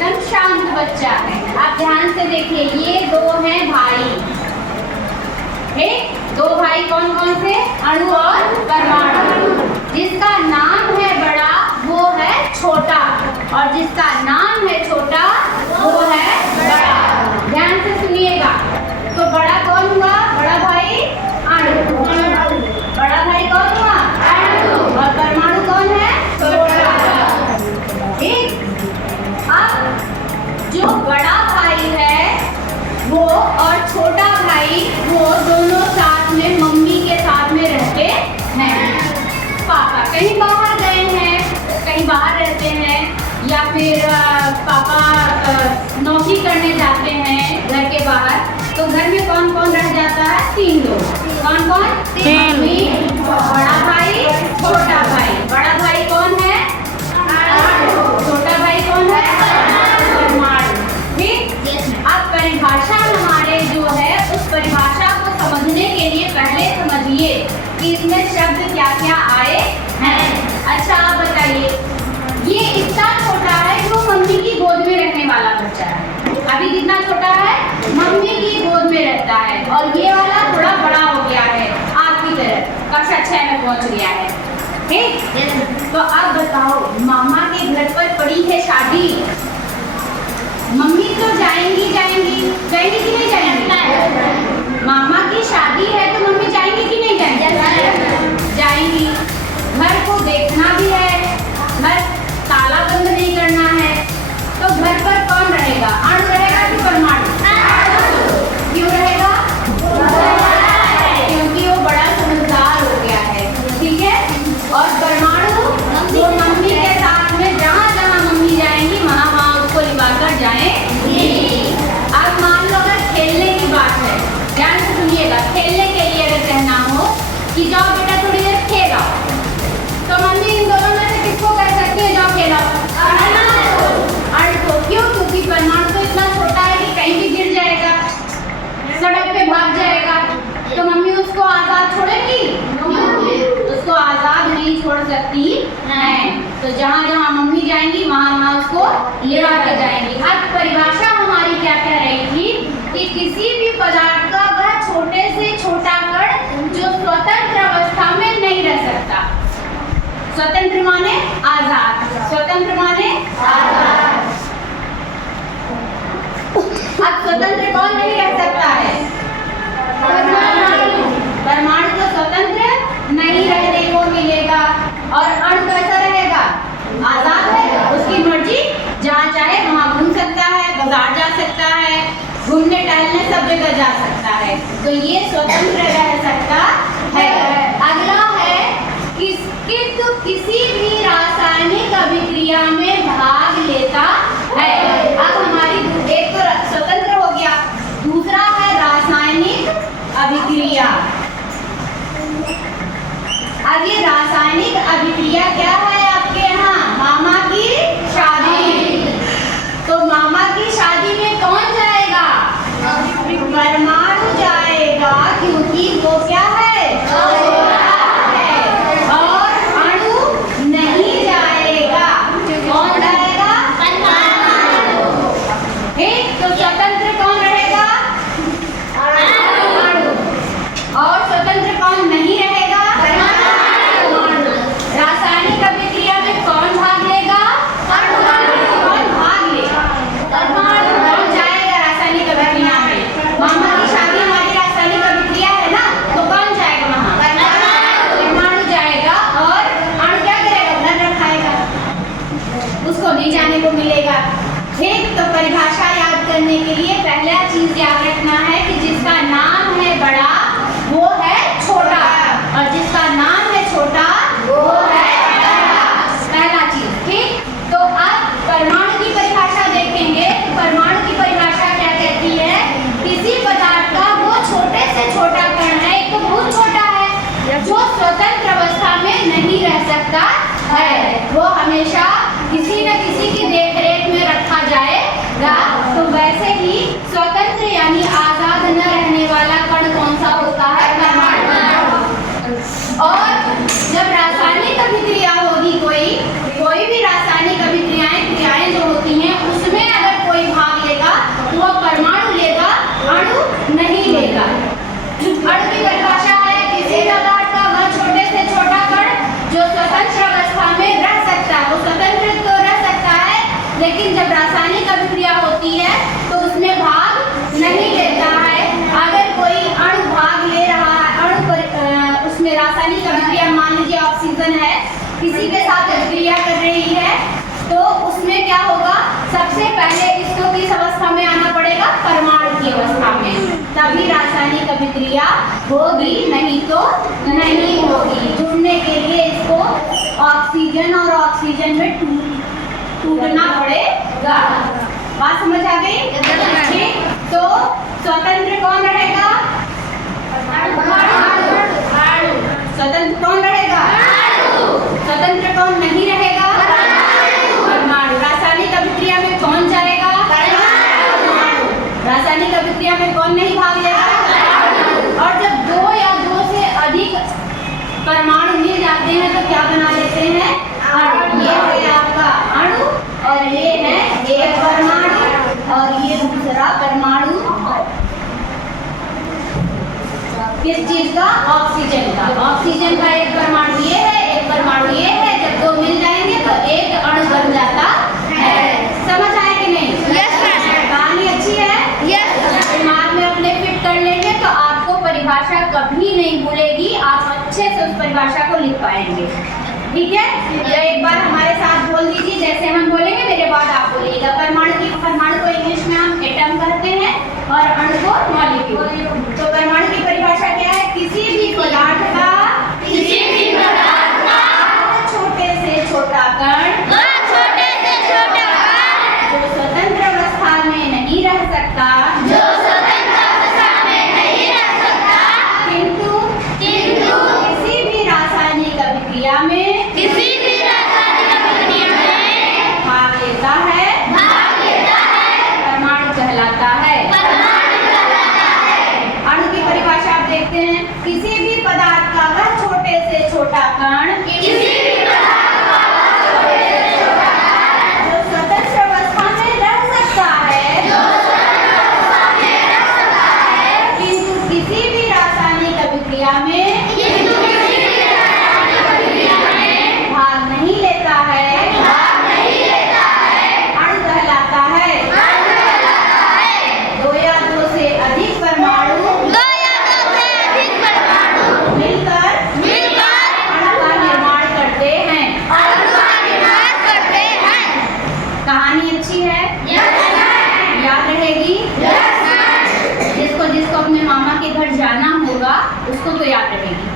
एकदम शांत बच्चा है। आप ध्यान से देखिए, ये दो हैं भाई, ठीक? दो भाई कौन कौन से? अणु और परमाणु। जिसका नाम है बड़ा वो है छोटा, और जिसका नाम है छोटा वो है बड़ा। ध्यान से सुनिएगा। तो बड़ा कौन हुआ? बड़ा भाई अणु। बड़ा भाई कौन हुआ? अणु। और परमाणु कौन है? छोटा। ठीक? अब जो बड़ा भाई है वो और छोटा भाई वो दोनों साथ में मम्मी के साथ में रहते हैं। पापा कहीं बाहर गए हैं, कहीं बाहर रहते हैं, या फिर पापा नौकरी करने जाते हैं घर के बाहर, तो घर में कौन कौन रह जाता है? तीन लोग। कौन कौन? मम्मी, बड़ा भाई, छोटा भाई। बड़ा भाई कौन है? छोटा भाई कौन है? परमाणु। ठीक? अब परिभाषा हमारे जो है उस परिभाषा को समझने के लिए पहले समझिए कि इसमें शब्द क्या क्या आए हैं। अच्छा आप बताइए, ये इतना छोटा है कि वो मम्मी की गोद में रहने वाला बच्चा है। अभी कितना छोटा है? मम्मी की गोद में रहता है। और ये वाला थोड़ा बड़ा हो गया है आपकी तरह, कक्षा 6 में पहुंच गया है। ठीक? तो अब बताओ, मामा के घर पर पड़ी है शादी, मम्मी तो जाएंगी जाएंगी जाएंगी कि नहीं जाएंगी? मामा की शादी है तो मम्मी जाएंगी कि नहीं जाएंगी? जाएंगी। घर को देखना भी है, घर ताला बंद नहीं करना है, तो घर पर कौन रहेगा? अणु रहेगा कि परमाणु? क्यों रहेगा? क्योंकि वो बड़ा समझदार हो गया है। ठीक है? और परमाणु वो मम्मी के साथ में जहाँ जहाँ मम्मी जाएंगी वहाँ वहाँ उसको लिवाकर जाएंगी। अब मान लो अगर खेलने की बात है, ध्यान से सुनिएगा, खेलने के लिए अगर कहना हो कि जाओ बेटा थोड़ी देर खेलो, तो मम्मी इन दोनों में से किसको कह सकती है जाओ खेलो? अणु को। क्यों? क्योंकि परमाणु तो इतना छोटा है कि कहीं भी गिर जाएगा, सड़क पे भाग जाएगा, तो मम्मी उसको आजाद छोड़ेगी? उसको आजाद नहीं छोड़ सकती है। तो जहाँ जहाँ मम्मी जाएंगी वहाँ वहाँ उसको लिवा के जाएंगी। अब परिभाषा हमारी क्या कह रही थी कि किसी भी पदार्थ का वह छोटे से छोटा कण जो स्वतंत्र अवस्था में नहीं रह सकता। स्वतंत्र माने आजाद, स्वतंत्र माने आजाद। अब स्वतंत्र कौन नहीं रह सकता है? परमाणु को स्वतंत्र नहीं रहने को मिलेगा। और अणु कैसा रहेगा? आजाद है, उसकी मर्जी, जहाँ चाहे वहाँ घूम सकता है, बाजार जा सकता है, घूमने टहलने सब जगह जा सकता है, तो ये स्वतंत्र रह सकता है। अगला है किंतु किसी भी रासायनिक अभिक्रिया में भाग लेता है। अब हमारी एक तो स्वतंत्र हो गया, दूसरा है रासायनिक अभिक्रिया। अब ये रासायनिक अभिक्रिया क्या है आपके यहाँ? मामा की शादी। तो मामा की शादी में कौन जाएगा? परमाणु जाएगा, क्योंकि वो क्या है? छोटा है। और अणु नहीं जाएगा। कौन जाएगा? परमाणु। ठीक? तो स्वतंत्र कौन रहेगा? अणु। और स्वतंत्र कौन नहीं रहेगा? रासायनिक अभिक्रिया में कौन भाग लेगा? कौन भाग लेगा? कौन जाएगा रासायनिक अभिक्रिया में? मामा की शादी हमारी रासायनिक अभिक्रिया है ना, तो कौन जाएगा वहाँ? परमाणु जाएगा। और अणु क्या करेगा? घर रखाएगा, उसको नहीं जाने को मिलेगा। ठीक? तो परिभाषा याद करने के लिए पहला चीज याद रखना है कि जिसका नाम है बड़ा वो है छोटा, और जिसका नाम है छोटा वो है पहला चीज। ठीक? तो अब परमाणु की परिभाषा देखेंगे। परमाणु की परिभाषा क्या कहती है? किसी पदार्थ का वो छोटे से छोटा कण है, एक तो बहुत छोटा है, जो स्वतंत्र अवस्था में नहीं रह सकता है, वो हमेशा किसी न किसी की देखरेख में रखा जाएगा। तो वैसे ही स्वतंत्र यानी आजाद न रहने वाला कण कौन सा होता है? परमाणु। और जब रासायनिक जब रासायनिक अभिक्रिया होती है तो उसमें भाग नहीं लेता है। अगर कोई अणु भाग ले रहा है, उसमें रासायनिक अभिक्रिया, मान लीजिए ऑक्सीजन है, किसी के साथ अभिक्रिया कर रही है, तो उसमें क्या होगा, सबसे पहले इसको किस अवस्था में आना पड़ेगा, परमाणु की अवस्था में, तभी रासायनिक अभिक्रिया होगी, नहीं तो नहीं होगी। जुड़ने के लिए इसको ऑक्सीजन और ऑक्सीजन में टूटना पड़ेगा। बात समझ आ गई? ठीक, तो स्वतंत्र कौन रहेगा? स्वतंत्र कौन रहेगा? स्वतंत्र कौन नहीं रहेगा? परमाणु। रासायनिक अभिक्रिया में कौन जाएगा? परमाणु। रासायनिक अभिक्रिया में कौन नहीं भाग लेगा? और जब दो या दो से अधिक परमाणु मिल जाते हैं तो क्या बना लेते हैं? अणु। ये है आपका अणु और ये है एक परमाणु और ये दूसरा परमाणु। किस चीज का? ऑक्सीजन का। ऑक्सीजन का एक परमाणु ये है, एक परमाणु ये है। जब दो मिल जाएंगे तो एक अणु बन जाता है। समझ आए कि नहीं? कहानी अच्छी है? दिमाग में अपने फिट कर लेंगे तो आपको परिभाषा कभी नहीं भूलेगी, आप अच्छे से उस परिभाषा को लिख पाएंगे। ठीक है? तो एक बार हमारे साथ बोल दीजिए, जैसे हम बोलेंगे मेरे बाद आप बोलिएगा। परमाणु को इंग्लिश में हम एटम कहते हैं और अणु को मॉलिक्यूल। तो परमाणु की परिभाषा क्या है? किसी भी पदार्थ का छोटे से छोटा कण जो स्वतंत्र अवस्था में नहीं रह सकता, किंतु किसी भी रासायनिक अभिक्रिया में भाग लेता है, परमाणु कहलाता है। अणु की परिभाषा आप देखते हैं, किसी भी पदार्थ का वह छोटे से छोटा कण जो स्वतंत्र अवस्था में रह सकता है, किंतु किसी भी रासायनिक अभिक्रिया में भाग नहीं लेता है, अणु कहलाता है। दो या दो से अधिक परमाणु मिलकर अणु का निर्माण करते हैं। कहानी अच्छी है? याद रहेगी? जिसको अपने मामा के घर जाना होगा उसको तो याद रहेगी।